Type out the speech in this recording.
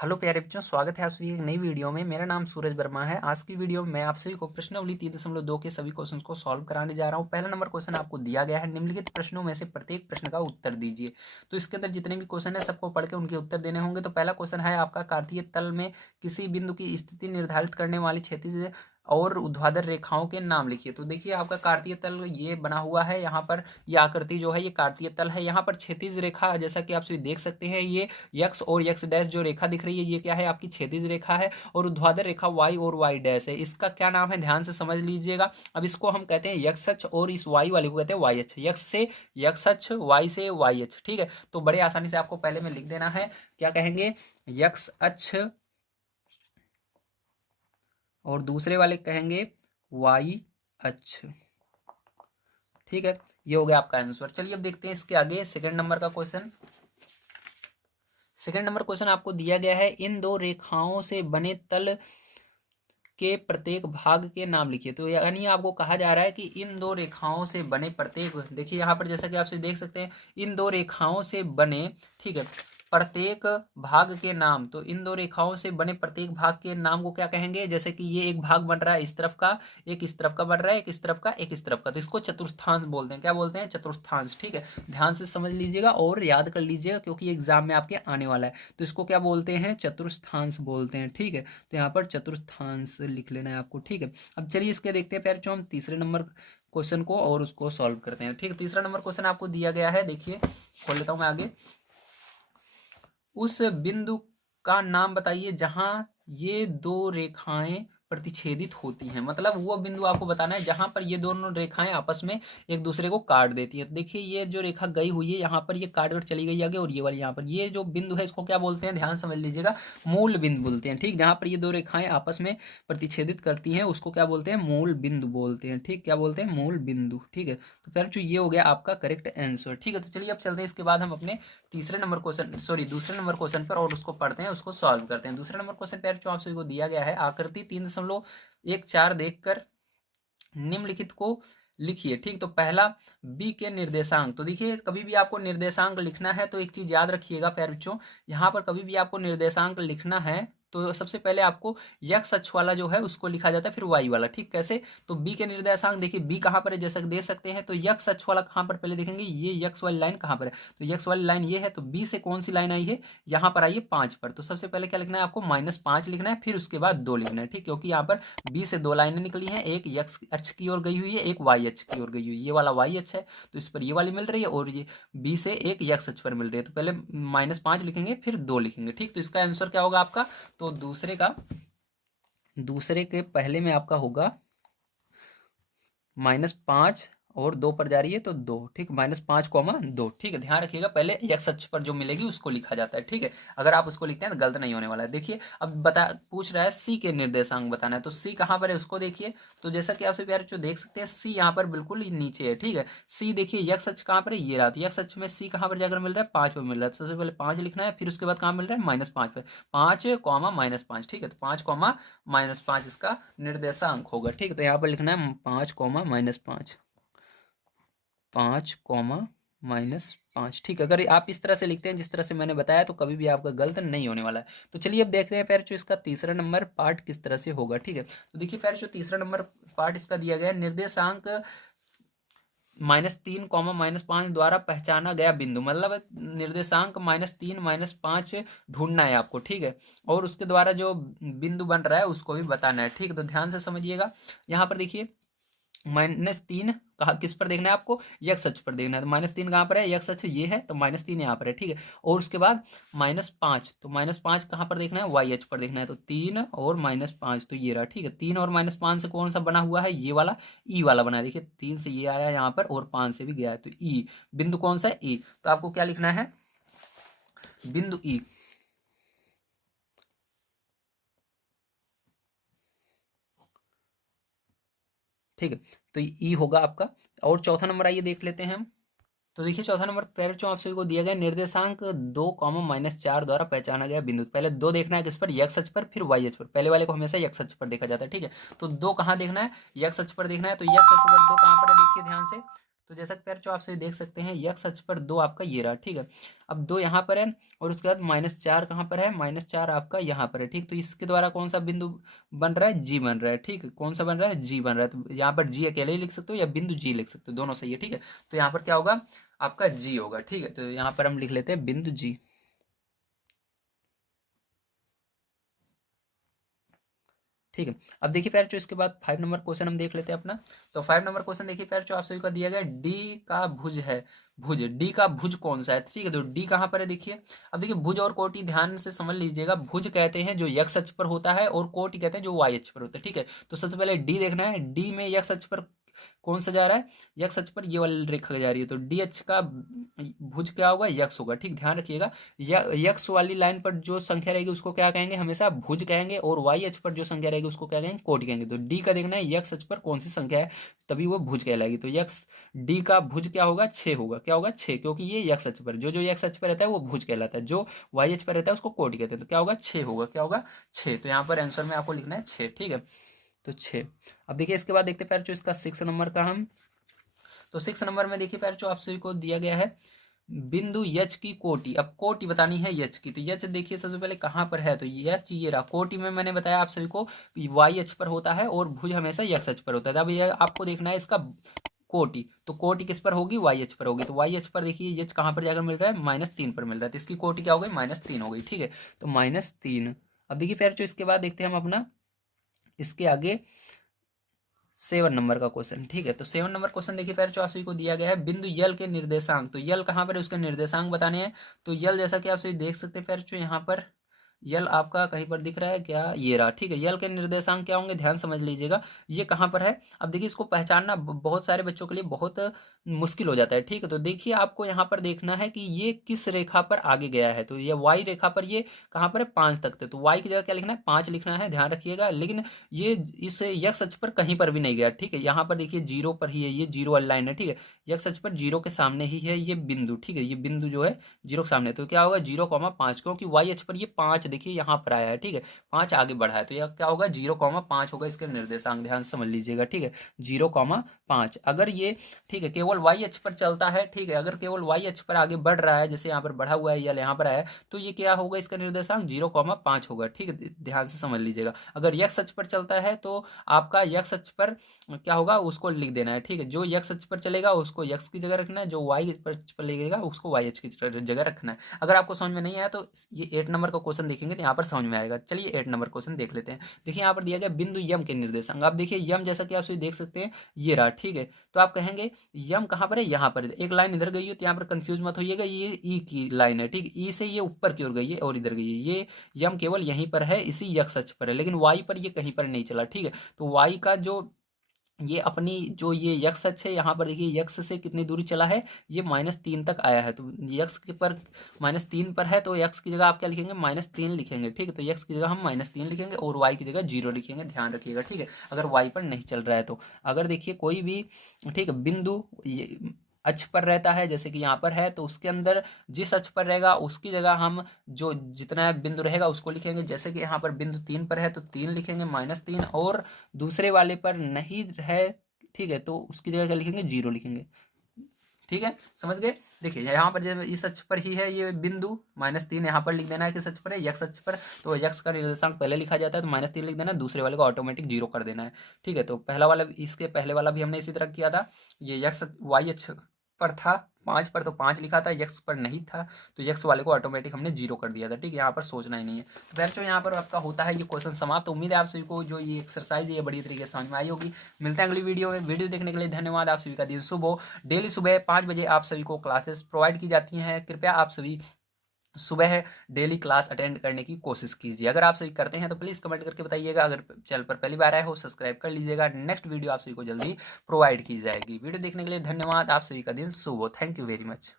Hello प्यारे बच्चों, स्वागत है आप सभी एक नई वीडियो में। मेरा नाम सूरज वर्मा है। आज की वीडियो में मैं आप सभी को प्रश्नावली 3.2 के सभी क्वेश्चंस को सॉल्व कराने जा रहा हूं। पहला नंबर क्वेश्चन आपको दिया गया है, निम्नलिखित प्रश्नों में से प्रत्येक प्रश्न का उत्तर दीजिए। तो इसके अंदर जितने भी क्वेश्चन है सबको पढ़ के उनके उत्तर देने होंगे। तो पहला क्वेश्चन है आपका, कार्तीय तल में किसी बिंदु की स्थिति निर्धारित करने वाली क्षैतिज और ऊर्ध्वाधर रेखाओं के नाम लिखिए। तो देखिए आपका कार्तीय तल ये बना हुआ है, यहाँ पर ये आकृति जो है ये कार्तीय तल है। यहाँ पर क्षैतिज रेखा जैसा कि आप सभी देख सकते हैं, ये यक्स और यक्स डैश जो रेखा दिख रही है ये क्या है, आपकी क्षैतिज रेखा है। और ऊर्ध्वाधर रेखा वाई और वाई डैश है। इसका क्या नाम है, ध्यान से समझ लीजिएगा। अब इसको हम कहते हैं यक्स अक्ष और इस वाई वाले को कहते हैं वाई अक्ष। यक्स से यक्स अक्ष, वाई से वाई अक्ष। ठीक है, तो बड़े आसानी से आपको पहले में लिख देना है। क्या कहेंगे, यक्स अक्ष और दूसरे वाले कहेंगे वाई अक्ष। ठीक है, ये हो गया आपका आंसर। चलिए अब देखते हैं इसके आगे सेकंड नंबर का क्वेश्चन। सेकंड नंबर क्वेश्चन आपको दिया गया है, इन दो रेखाओं से बने तल के प्रत्येक भाग के नाम लिखिए। तो यानी आपको कहा जा रहा है कि इन दो रेखाओं से बने प्रत्येक, देखिए यहाँ पर जैसा कि आप देख सकते हैं, इन दो रेखाओं से बने, ठीक है, प्रत्येक भाग के नाम। तो इन दो रेखाओं से बने प्रत्येक भाग के नाम को क्या कहेंगे, जैसे कि ये एक भाग बन रहा है इस तरफ का, एक इस तरफ का बन रहा है, एक इस तरफ का, एक इस तरफ का, तो इसको चतुर्थांश बोलते हैं। क्या बोलते हैं, चतुर्थांश। ठीक है, ध्यान से समझ लीजिएगा और याद कर लीजिएगा क्योंकि एग्जाम में आपके आने वाला है। तो इसको क्या बोलते हैं, चतुर्थांश बोलते हैं। ठीक है, तो यहाँ पर चतुर्थांश लिख लेना है आपको। ठीक है, अब चलिए इसके देखते हैं प्यारे, जो हम तीसरे नंबर क्वेश्चन को और उसको सॉल्व करते हैं। ठीक है, तीसरा नंबर क्वेश्चन आपको दिया गया है, देखिए खोल लेता हूं मैं आगे। उस बिंदु का नाम बताइए जहां ये दो रेखाएं प्रतिच्छेदित होती हैं। मतलब वो बिंदु आपको बताना है जहां पर ये दोनों रेखाएं आपस में एक दूसरे को काट देती हैं। देखिए ये जो रेखा गई हुई है यहाँ पर, ये काट कर चली गई आगे, और ये वाली यहाँ पर, ये जो बिंदु है इसको क्या बोलते हैं, ध्यान समझ लीजिएगा, मूल बिंदु बोलते हैं। ठीक, जहां पर ये दो रेखाएं आपस में प्रतिच्छेदित करती हैं उसको क्या बोलते हैं, मूल बिंदु बोलते हैं। ठीक, क्या बोलते हैं, मूल बिंदु। ठीक है, तो फिर जो ये हो गया आपका करेक्ट आंसर। ठीक है, तो चलिए अब चलते हैं इसके बाद हम अपने तीसरे नंबर क्वेश्चन, सॉरी दूसरे नंबर क्वेश्चन पर, और उसको पढ़ते हैं, उसको सॉल्व करते हैं। दूसरे नंबर क्वेश्चन पर जो आप सभी को दिया गया है, आकृति 3.14 देखकर निम्नलिखित को लिखिए। ठीक, तो पहला बी के निर्देशांक। तो देखिए कभी भी आपको निर्देशांक लिखना है तो एक चीज याद रखिएगा प्यारे बच्चों, यहाँ पर कभी भी आपको निर्देशांक लिखना है तो सबसे पहले आपको यक्स अक्ष वाला जो है उसको लिखा जाता है, फिर वाई वाला। ठीक, कैसे, तो बी के निर्देशांक देखिए बी कहाँ पर है, जैसा दे सकते हैं, तो यक्स अक्ष वाला कहाँ पर पहले देखेंगे, ये यक्स वाली लाइन कहाँ पर है, तो यक्स वाली लाइन ये है, तो बी से कौन सी लाइन आई है, यहाँ पर आई है 5 पर। तो सबसे पहले क्या लिखना है आपको, -5 लिखना है, फिर उसके बाद 2 लिखना है। ठीक, क्योंकि यहाँ पर बी से 2 लाइनें निकली हैं, एक यक्स अक्ष की ओर गई हुई है, एक वाई अक्ष की ओर गई हुई है। ये वाला वाई अक्ष है तो इस पर ये वाली मिल रही है, और ये बी से एक यक्स अक्ष पर मिल रही है। तो पहले -5 लिखेंगे फिर 2 लिखेंगे। ठीक, तो इसका आंसर क्या होगा आपका, तो दूसरे के पहले में आपका होगा -5 और 2 पर जा रही है तो 2। ठीक, -5, 2। ठीक है, ध्यान रखिएगा पहले एक्स अक्ष पर जो मिलेगी उसको लिखा जाता है। ठीक है, अगर आप उसको लिखते हैं तो गलत नहीं होने वाला है। देखिए अब बता पूछ रहा है सी के निर्देशांक बताना है, तो सी कहाँ पर है उसको देखिए। तो जैसा कि आप सभी प्यारे जो देख सकते हैं, सी यहाँ पर बिल्कुल नीचे है। ठीक है, सी देखिए यक्स अक्ष कहाँ पर है, ये रहा, तो यक्स अक्ष में सी कहाँ पर जाकर मिल रहा है, 5 पर मिल रहा है। तो सबसे पहले 5 लिखना है, फिर उसके बाद कहाँ मिल रहा है, -5 पर, 5, -5। ठीक है, तो 5, -5 इसका निर्देशांक होगा। ठीक है, तो यहाँ पर लिखना है 5, -5, 5, -5। ठीक है, अगर आप इस तरह से लिखते हैं जिस तरह से मैंने बताया तो कभी भी आपका गलत नहीं होने वाला है। तो चलिए अब देखते हैं पैर जो इसका तीसरा नंबर पार्ट किस तरह से होगा। ठीक है, तो देखिए पैर जो तीसरा नंबर पार्ट इसका दिया गया है, निर्देशांक -3, -5 द्वारा पहचाना गया बिंदु। मतलब निर्देशांक -3, -5 ढूंढना है आपको। ठीक है, और उसके द्वारा जो बिंदु बन रहा है उसको भी बताना है। ठीक है, तो ध्यान से समझिएगा, यहाँ पर देखिए -3 कहा किस पर देखना है आपको, यक्स अक्ष पर देखना है। तो -3 कहाँ पर है, यक्स अक्ष ये है, तो -3 यहाँ पर है। ठीक है, और उसके बाद -5, तो -5 कहाँ पर देखना है, वाई अक्ष पर देखना है। तो 3 और -5, तो ये रहा। ठीक है, 3 और -5 से कौन सा बना हुआ है, ये वाला ई वाला बना है। देखिए 3 से ये आया यहाँ पर और 5 से भी गया है, तो ई बिंदु कौन सा है, ई। तो आपको क्या लिखना है, बिंदु ई। ठीक है, तो ई होगा आपका। और चौथा नंबर आइए देख लेते हैं हम। तो देखिए चौथा नंबर पैर जो आप सभी को दिया गया, निर्देशांक 2, -4 द्वारा पहचाना गया बिंदु। पहले 2 देखना है किस पर, यक्स अक्ष पर, फिर वाई अक्ष पर। पहले वाले को हमेशा यक्स अक्ष पर देखा जाता है। ठीक है, तो 2 कहाँ देखना है, यक्स अक्ष पर देखना है। तो यक्स अक्ष पर 2 कहाँ पर है, देखिए ध्यान से, तो जैसा कि प्यार आप सभी देख सकते हैं यक्स अक्ष पर 2 आपका ये रहा, ठीक है। अब 2 यहाँ पर है और उसके बाद -4 कहाँ पर है, -4 आपका यहाँ पर है, ठीक। तो इसके द्वारा कौन सा बिंदु बन रहा है, जी बन रहा है, ठीक है। कौन सा बन रहा है, जी बन रहा है। तो यहाँ पर जी अकेले ही लिख सकते हो या बिंदु जी लिख सकते हो, दोनों सही है, ठीक है। तो यहाँ पर क्या होगा, आपका जी होगा, ठीक है। तो यहाँ पर हम लिख लेते हैं बिंदु जी, ठीक है। अब देखिए प्यार इसके बाद 5 नंबर क्वेश्चन हम देख लेते हैं अपना। तो 5 नंबर क्वेश्चन देखिए प्यार आप सभी का दिया गया डी का भुज है, भुज डी का भुज कौन सा है, ठीक है। तो डी कहाँ पर है देखिए। अब देखिए भुज और कोटि ध्यान से समझ लीजिएगा। भुज कहते हैं जो यक्स अक्ष पर होता है और कोटि कहते हैं जो वाई अक्ष पर होता है, ठीक है। तो सबसे पहले डी देखना है, डी में यक्स अक्ष पर कौन सा जा रहा है, यक्स अक्ष पर ये वाली रेखा जा रही है। तो डी अक्ष का भुज क्या होगा, यक्स होगा, ठीक। ध्यान रखिएगा यक्स वाली लाइन पर जो संख्या रहेगी उसको क्या कहेंगे, हमेशा भुज कहेंगे, और वाई अक्ष पर जो संख्या रहेगी उसको क्या कहेंगे, कोटि कहेंगे। तो डी का देखना है यक्स अक्ष पर कौन सी संख्या है, तभी वो भुज कहलाएगी। तो यक्स डी का भुज क्या होगा, 6 होगा, क्या होगा 6, क्योंकि ये यक्स अक्ष पर जो यक्स अक्ष पर रहता है वो भुज कहलाता है, जो वाई अक्ष पर रहता है उसको कोटि कहते हैं। तो क्या होगा 6 होगा, क्या होगा 6। तो यहाँ पर आंसर में आपको लिखना है 6, ठीक है। तो 6। अब देखिए इसके बाद देखते हैं इसका 6 नंबर का हम। तो 6 नंबर में देखिए पैर आप सभी को दिया गया है बिंदु यच की कोटि। अब कोटि बतानी है यच की। तो यच देखिए सबसे पहले कहाँ पर है, तो यच ये रहा। कोटि में मैंने बताया आप सभी को वाई अक्ष पर होता है और भुज हमेशा यक्स अक्ष पर होता है। अब ये आपको देखना है इसका कोटि। तो कोटि किस पर होगी, वाई अक्ष पर होगी। तो वाई अक्ष पर देखिए यच कहाँ पर जाकर मिल रहा है, -3 पर मिल रहा है। तो इसकी कोटि क्या हो गई, -3 हो गई, ठीक है। तो -3। अब देखिए पैर इसके बाद देखते हैं हम अपना इसके आगे 7 नंबर का क्वेश्चन, ठीक है। तो 7 नंबर क्वेश्चन देखिए पैर आप सभी को दिया गया है बिंदु यल के निर्देशांक। तो यल कहाँ पर है, उसके निर्देशांक बताने हैं। तो यल जैसा कि आप सभी देख सकते हैं पैर यहाँ पर यल आपका कहीं पर दिख रहा है क्या, ये रहा, ठीक है। यल के निर्देशांक क्या होंगे, ध्यान समझ लीजिएगा। ये कहाँ पर है, अब देखिए इसको पहचानना बहुत सारे बच्चों के लिए बहुत मुश्किल हो जाता है, ठीक है। तो देखिए आपको यहाँ पर देखना है कि ये किस रेखा पर आगे गया है। तो ये वाई रेखा पर ये कहाँ पर है, 5 तक थे। तो वाई की जगह क्या लिखना है, 5 लिखना है, ध्यान रखिएगा। लेकिन ये इस यक्स अक्ष पर कहीं पर भी नहीं गया, ठीक है। यहाँ पर देखिए 0 पर ही है, ये 0 वाली लाइन है, ठीक है। यक्स अक्ष पर 0 के सामने ही है ये बिंदु, ठीक है। ये बिंदु जो है 0 के सामने। तो क्या होगा 0,5, क्योंकि वाई अक्ष पर ये 5 देखिए यहाँ पर आया है, ठीक है। 5 आगे बढ़ा है, तो यह क्या होगा 0,5 होगा इसके निर्देशांक, ध्यान से समझ लीजिएगा, ठीक है। 0,5 अगर ये, ठीक है, केवल वाई अक्ष पर चलता है, ठीक है। अगर केवल वाई अक्ष पर आगे बढ़ रहा है, जैसे यहाँ पर बढ़ा हुआ है या यहाँ पर आया है, तो ये क्या होगा इसका निर्देशांक 0,5 होगा, ठीक है। ध्यान से समझ लीजिएगा। अगर यक्स अक्ष पर चलता है तो आपका यक्स अक्ष पर क्या होगा उसको लिख देना है, ठीक है। जो यक्स अक्ष पर चलेगा उसको यक्स की जगह रखना है, जो वाई पर लगेगा उसको वाई अक्ष की जगह रखना है। अगर आपको समझ में नहीं आया तो ये 8 नंबर का क्वेश्चन देखेंगे तो यहाँ पर समझ में आएगा। चलिए 8 नंबर क्वेश्चन देख लेते हैं। देखिए यहाँ पर दिया गया बिंदु यम के निर्देशांक। आप देखिए यम जैसा कि आप सभी देख सकते हैं ये रहा, ठीक है। तो आप कहेंगे यम कहाँ पर है, यहाँ पर। एक लाइन इधर गई हो तो यहाँ पर कंफ्यूज मत होइएगा, ये ई की लाइन है, ठीक। ई से ये ऊपर की ओर गई है और इधर गई है। ये यम केवल यहीं पर है, इसी यक्स अक्ष पर है, लेकिन वाई पर ये कहीं पर नहीं चला, ठीक है। तो वाई का जो ये अपनी जो ये यक्स अक्ष है, यहाँ पर देखिए यक्स से कितनी दूरी चला है, ये -3 तक आया है। तो यक्स के पर -3 पर है, तो यक्स की जगह आप क्या लिखेंगे, -3 लिखेंगे, ठीक है। तो यक्स की जगह हम -3 लिखेंगे और वाई की जगह 0 लिखेंगे, ध्यान रखिएगा, ठीक है। अगर वाई पर नहीं चल रहा है तो अगर देखिए कोई भी, ठीक है, बिंदु अक्ष पर रहता है, जैसे कि यहाँ पर है, तो उसके अंदर जिस अक्ष पर रहेगा उसकी जगह हम जो जितना बिंदु रहेगा उसको लिखेंगे। जैसे कि यहाँ पर बिंदु 3 पर है तो 3 लिखेंगे, -3, और दूसरे वाले पर नहीं है, ठीक है, तो उसकी जगह क्या लिखेंगे, 0 लिखेंगे, ठीक है। समझ गए। देखिए यहाँ पर जब इस अक्ष पर ही है ये बिंदु, -3 यहाँ पर लिख देना है, किस अक्ष पर है, यक्स अक्ष पर। तो यक्स का निर्देशांक पहले लिखा जाता है, तो -3 लिख देना है, दूसरे वाले को ऑटोमेटिक 0 कर देना है, ठीक है। तो पहला वाला, इसके पहले वाला भी हमने इसी तरह किया था। ये यक्स वाई अक्ष पर था 5 पर, तो 5 लिखा था, यक्स पर नहीं था, तो यक्स वाले को ऑटोमेटिक हमने 0 कर दिया था, ठीक है। यहाँ पर सोचना ही नहीं है। तो बच्चों यहाँ पर आपका होता है ये क्वेश्चन समाप्त। तो उम्मीद है आप सभी को जो ये एक्सरसाइज है ये बड़ी तरीके से समझ में आई होगी। मिलते हैं अगली वीडियो में। वीडियो देखने के लिए धन्यवाद। आप सभी का दिन शुभ हो। डेली सुबह 5 बजे आप सभी को क्लासेस प्रोवाइड की जाती हैं। कृपया आप सभी सुबह डेली क्लास अटेंड करने की कोशिश कीजिए। अगर आप सभी करते हैं तो प्लीज़ कमेंट करके बताइएगा। अगर चैनल पर पहली बार आए हो सब्सक्राइब कर लीजिएगा। नेक्स्ट वीडियो आप सभी को जल्दी प्रोवाइड की जाएगी। वीडियो देखने के लिए धन्यवाद। आप सभी का दिन शुभ हो। Thank you very much.